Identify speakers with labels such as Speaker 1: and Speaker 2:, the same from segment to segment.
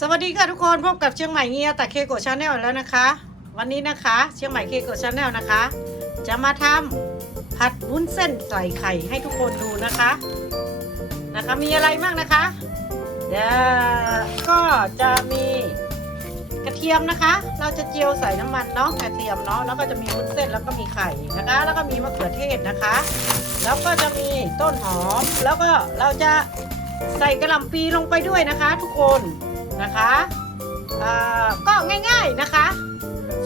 Speaker 1: สวัสดีค่ะทุกคนพบกับเชียงใหม่เงียแต่เคโกชาแนลแล้วนะคะ วันนี้นะคะ เชียงใหม่เคโกชาแนลนะคะ จะมาทำผัดวุ้นเส้นใส่ไข่ให้ทุกคนดูนะคะนะคะมีอะไรบ้างนะคะเดี๋ยวก็จะมีกระเทียมนะคะ เราจะเจียวใส่น้ำมันเนาะกระเทียมเนาะแล้วก็จะมีวุ้นเส้นแล้วก็มีไข่นะคะ แล้วก็มีมะเขือเทศนะคะ แล้วก็จะมีต้นหอมแล้วก็เราจะใส่กระหล่ำปีลงไปด้วยนะคะ ทุกคน นะคะก็ง่ายๆนะคะ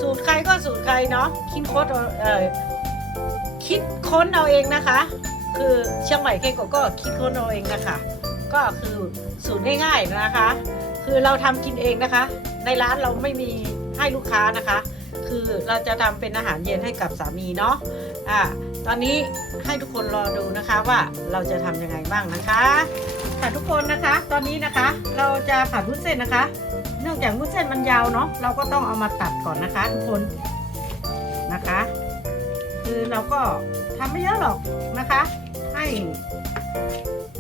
Speaker 1: สูตรใครก็สูตรใครเนาะคิดค้นเอาเอ่อคิดค้นเอาเองนะคะ คือเชียงใหม่เคโกก็คิดค้นเอาเองนะคะ ก็คือสูตรง่ายๆนะคะ คือเราทำกินเองนะคะ ในร้านเราไม่มีให้ลูกค้านะคะ คือเราจะทำเป็นอาหารเย็นให้กับสามีเนาะอ่าตอนนี้ให้ทุกคนรอดูนะคะว่าเราจะทำยังไงบ้างนะคะ ค่ะทุกคนนะคะ ตอนนี้นะคะ เราจะผัดวุ้นเส้นนะคะ เนื่องจากวุ้นเส้นมันยาวเนาะเราก็ต้องเอามาตัดก่อนนะคะ ทุกคนนะคะ คือเราก็ทำไม่เยอะหรอกนะคะ ให้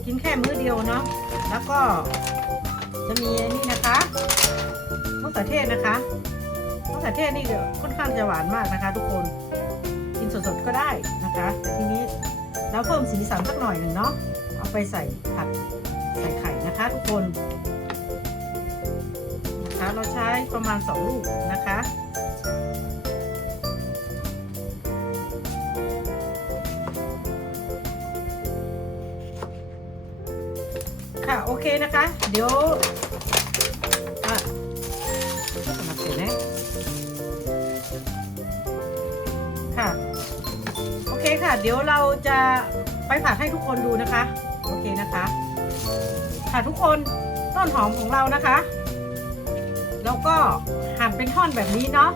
Speaker 1: กินแค่มื้อเดียวเนาะแล้วก็จะมีนี่นะคะมะเขือเทศนะคะมะเขือเทศนี่ค่อนข้างจะหวานมากนะคะ ทุกคนกินสดๆก็ได้นะคะ แต่ทีนี้เราเพิ่มสีสันสักหน่อยหนึ่งเนาะเอาไปใส่ผัด นะคะทุกคนนะคะเราใช้ประมาณ 2 ลูกนะคะค่ะโอเคนะคะ เดี๋ยวอะมาเสร็จแล้วค่ะโอเคค่ะ เดี๋ยวเราจะไปผัดให้ทุกคนดูนะคะ โอเคนะคะ ค่ะทุกคนต้นหอมของเรานะคะ แล้วก็หั่นเป็นท่อนแบบนี้เนาะ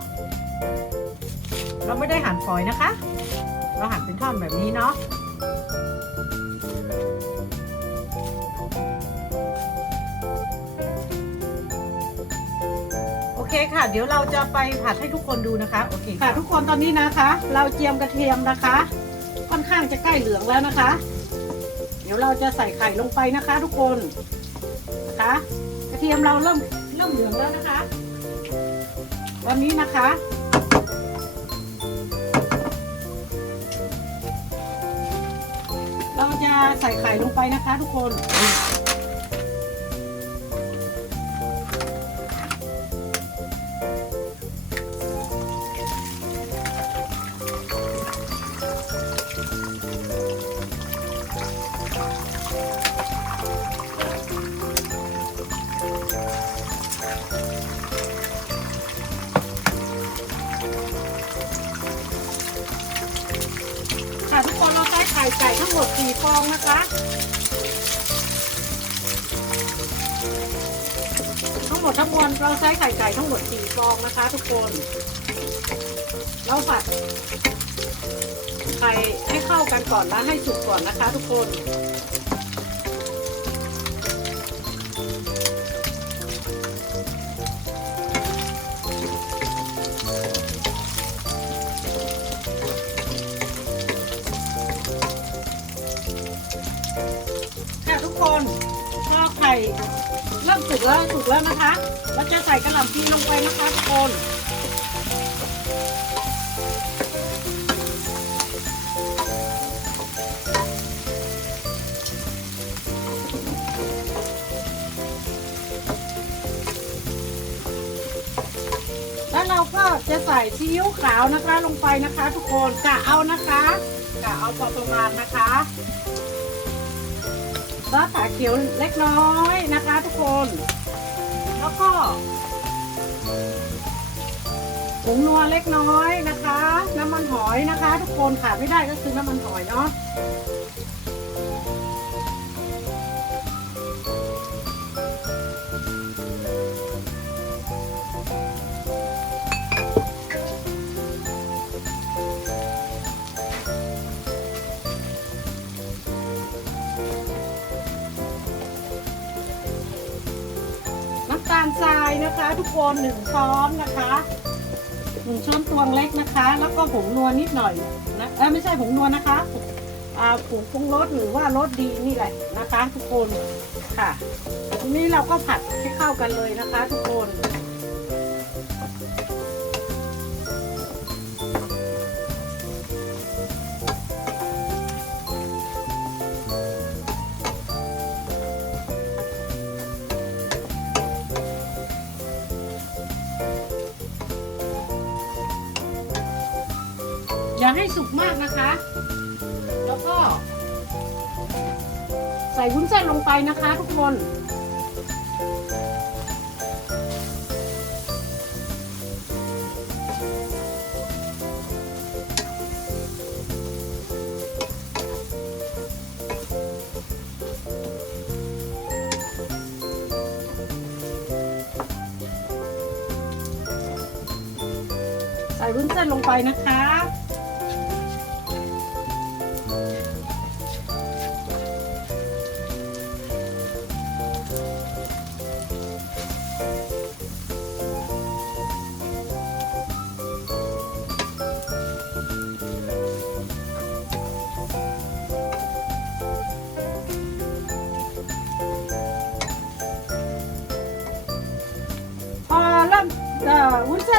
Speaker 1: เราไม่ได้หั่นฝอยนะคะ เราหั่นเป็นท่อนแบบนี้เนาะโอเคค่ะเดี๋ยวเราจะไปผัดให้ทุกคนดูนะคะโอเคค่ะทุกคนตอนนี้นะคะ เราเจียมกระเทียมนะคะ ค่อนข้างจะใกล้เหลืองแล้วนะคะ เดี๋ยวเราจะใส่ไข่ลงไปนะคะ ทุกคนนะคะกระเทียมเราเริ่มเริ่มเหลืองแล้วนะคะ วันนี้นะคะ เราจะใส่ไข่ลงไปนะคะ ทุกคน องนะคะ ทั้งหมดทั้งมวลเราใช้ไข่ไก่ทั้งหมด4ฟองนะคะ ทุกคน เราผัดไข่ให้เข้ากันก่อนและให้สุกก่อนนะคะ ทุกคน พอไข่เริ่มสุกแล้วสุกแล้วนะคะเราจะใส่กระหล่ำปีลงไปนะคะทุกคนแล้วเราก็จะใส่ซีอิ๊วขาวนะคะลงไปนะคะ ทุกคนกะเอานะคะกะเอาพอประมาณนะคะ ซอสขาเขียวเล็กน้อยนะคะทุกคน แล้วก็ผงนัวเล็กน้อยนะคะ น้ำมันหอยนะคะ ทุกคนขาดไม่ได้ก็คือน้ำมันหอยเนาะ ทุกคนหนึ่งช้อนนะคะหนึ่งช้อนตวงเล็กนะคะ แล้วก็ผงนัวนิดหน่อยนะเออไม่ใช่ผงนัวนะคะผงปรุงรสหรือว่ารสดีนี่แหละนะคะ ทุกคนค่ะทีนี้เราก็ผัดให้เข้ากันเลยนะคะ ทุกคน ให้สุกมากนะคะ แล้วก็ ใส่วุ้นเส้นลงไปนะคะทุกคนใส่วุ้นเส้นลงไปนะคะ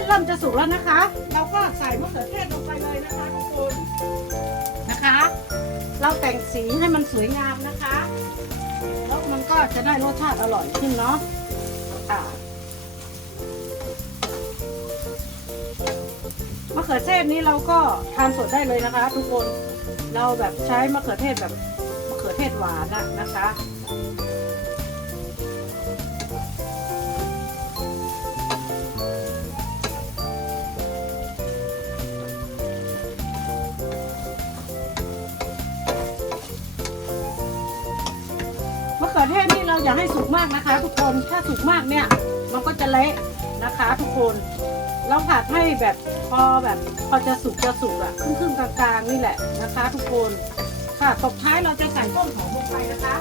Speaker 1: เริ่มจะสุกแล้วนะคะ เราก็ใส่มะเขือเทศลงไปเลยนะคะทุกคนนะคะ เราแต่งสีให้มันสวยงามนะคะแล้วมันก็จะได้รสชาติอร่อยขึ้นเนาะค่ะมะเขือเทศนี้เราก็ทานสดได้เลยนะคะ ทุกคนเราแบบใช้มะเขือเทศแบบมะเขือเทศหวานอะนะคะะเทศนี่เราอย่าให้สุกมากนะคะ ทุกคนถ้าสุกมากเนี่ยมันก็จะเละนะคะ ทุกคนเราผัดให้แบบพอแบบพอจะสุกจะสุกอะครึ่งครึ่งๆกลางๆนี่แหละนะคะ ทุกคนค่ะตบท้ายเราจะใส่ต้นหอมลงไปนะคะ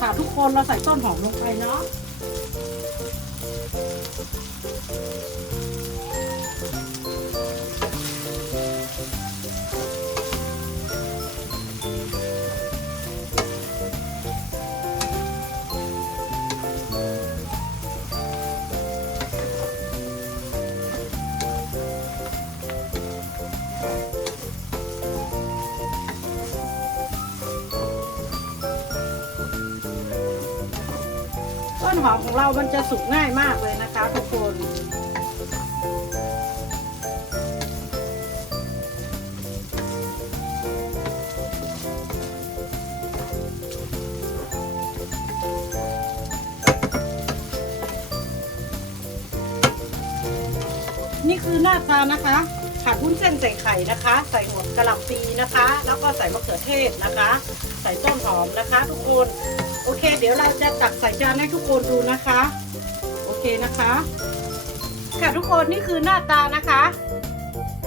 Speaker 1: ค่ะทุกคนเราใส่ต้นหอมลงไปเนาะ เรามันจะสุกง่ายมากเลยนะคะทุกคนนี่คือหน้าตานะคะ ผัดวุ้นเส้นใส่ไข่นะคะ ใส่หัวกระหล่ำปีนะคะ แล้วก็ใส่มะเขือเทศนะคะ ใส่ต้นหอมนะคะ ทุกคน โอเค เดี๋ยวเราจะตักใส่จานให้ทุกคนดูนะคะ โอเคนะคะ ค่ะทุกคนนี่คือหน้าตานะคะ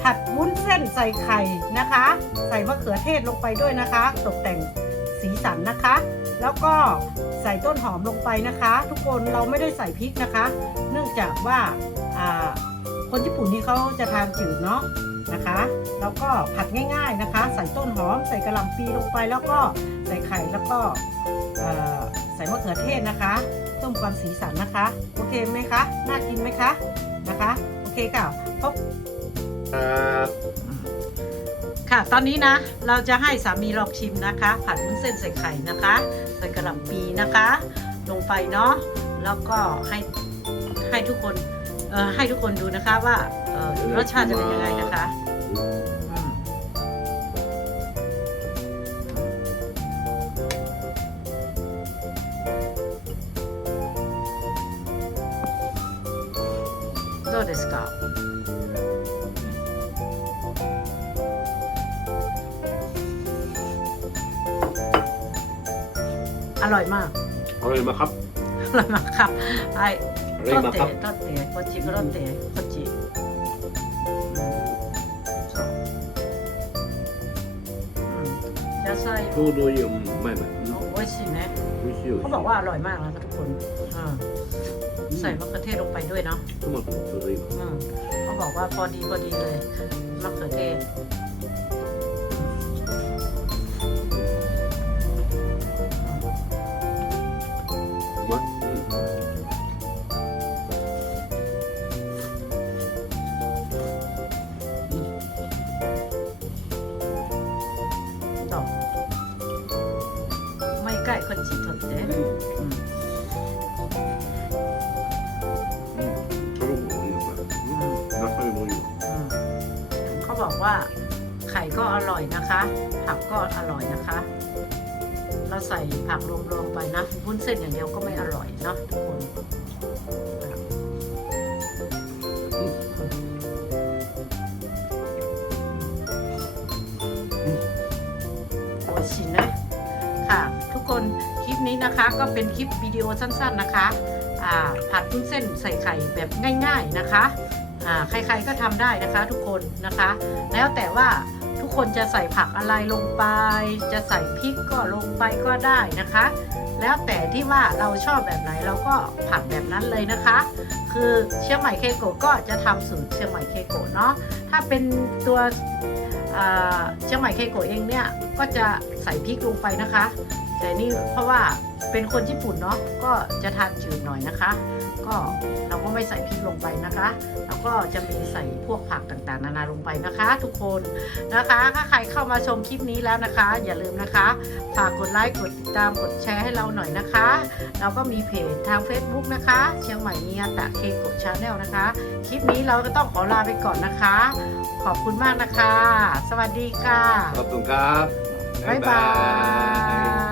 Speaker 1: ผัดวุ้นเส้นใส่ไข่นะคะ ใส่มะเขือเทศลงไปด้วยนะคะ ตกแต่งสีสันนะคะ แล้วก็ใส่ต้นหอมลงไปนะคะ ทุกคนเราไม่ได้ใส่พริกนะคะ เนื่องจากว่าอ่า คนญี่ปุ่นนี่เขาจะทานจืดเนาะนะคะแล้วก็ผัดง่ายๆนะคะ ใส่ต้นหอมใส่กระหล่ำปีลงไปแล้วก็ใส่ไข่แล้วก็เอ่อใส่มะเขือเทศนะคะต้มความสีสันนะคะ โอเคไหมคะน่ากินไหมคะนะคะ โอเคค่ะพบ
Speaker 2: ครับ
Speaker 1: ค่ะตอนนี้นะเราจะให้สามีลองชิมนะคะ ผัดวุ้นเส้นใส่ไข่นะคะใส่กระหล่ำปีนะคะ ลงไปเนาะแล้วก็ให้ให้ทุกคนเอ่อ ให้ทุกคนดูนะคะว่า เอ่อ รสชาติจะเป็นยังไงนะคะอืมどうですかอร่อยมาก
Speaker 2: อร่อยมากครับ
Speaker 1: อร่อยมากครับไอ้
Speaker 2: อร่อยมากครับ
Speaker 1: 取って取ってこっち取ってこっちそううん野菜
Speaker 2: ちょうどいいよ、うん、うまいうまい。
Speaker 1: 美味しいね
Speaker 2: 美味しいよ。
Speaker 1: เขาบอกว่าอร่อยมากนะคะทุกคนอ่าใส่มะเขือเทศลงไปด้วยเนาะ
Speaker 2: トマトもちょうどいいわ。
Speaker 1: อืมเขาบอกว่าพอดีพอดีเลยมะเขือเทศ ร่อยนะคะ ผักก็อร่อยนะคะ เราใส่ผักรวมๆไปนะวุ้นเส้นอย่างเดียวก็ไม่อร่อยเนาะทุกคนโอ้ชินนะค่ะทุกคนคลิปนี้นะคะก็เป็นคลิปวิดีโอสั้นๆนะคะผัดวุ้นเส้นใส่ไข่แบบง่าย ๆนะคะใครๆก็ทำได้นะคะทุกคนนะคะ แล้วแต่ว่า คนจะใส่ผักอะไรลงไป จะใส่พริกก็ลงไปก็ได้นะคะ แล้วแต่ที่ว่าเราชอบแบบไหนเราก็ผัดแบบนั้นเลยนะคะ คือเชียงใหม่เคโกะก็จะทำสูตรเชียงใหม่เคโกะเนาะถ้าเป็นตัวเชียงใหม่เคโกะเองเนี่ยก็จะใส่พริกลงไปนะคะ แต่นี่เพราะว่าเป็นคนญี่ปุ่นเนาะก็จะทานจืดหน่อยนะคะ ก็เราก็ไม่ใส่พริกลงไปนะคะแล้วก็จะมีใส่พวกผักต่างๆ นานาลงไปนะคะ ทุกคนนะคะ ถ้าใครเข้ามาชมคลิปนี้แล้วนะคะ อย่าลืมนะคะฝากกดไลค์กดติดตามกดแชร์ให้เราหน่อยนะคะ เราก็มีเพจทาง Facebook นะคะ เชียงใหม่เนียตะเคโกชาแนลนะคะ คลิปนี้เราก็ต้องขอลาไปก่อนนะคะ ขอบคุณมากนะคะ สวัสดีค่ะ
Speaker 2: ขอบคุณครับ
Speaker 1: บ๊ายบาย